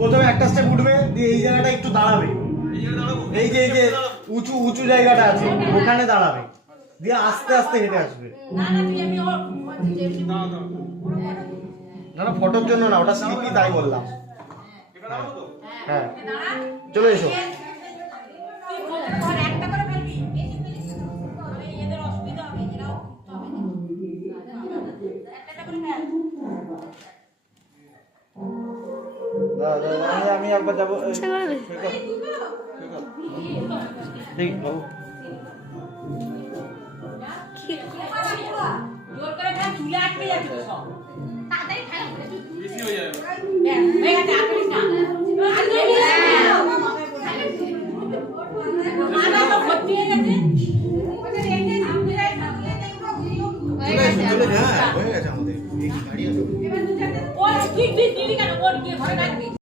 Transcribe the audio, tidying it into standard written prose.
প্রথমে একটা স্টেপ উঠবে, দিয়ে এই জায়গাটা একটু দাঁড়াবে, এই যে উঁচু উঁচু জায়গাটা আছে ওখানে দাঁড়াবে, দিয়ে আস্তে আস্তে হেঁটে আসবে। না না ফটোর জন্য না, ওটা স্লিপি তাই বললাম। হ্যাঁ চলে এসো। আমি একবার যাবো ঠিক বাবু। হয়ে গেছে আমাদের গাড়ি আছে।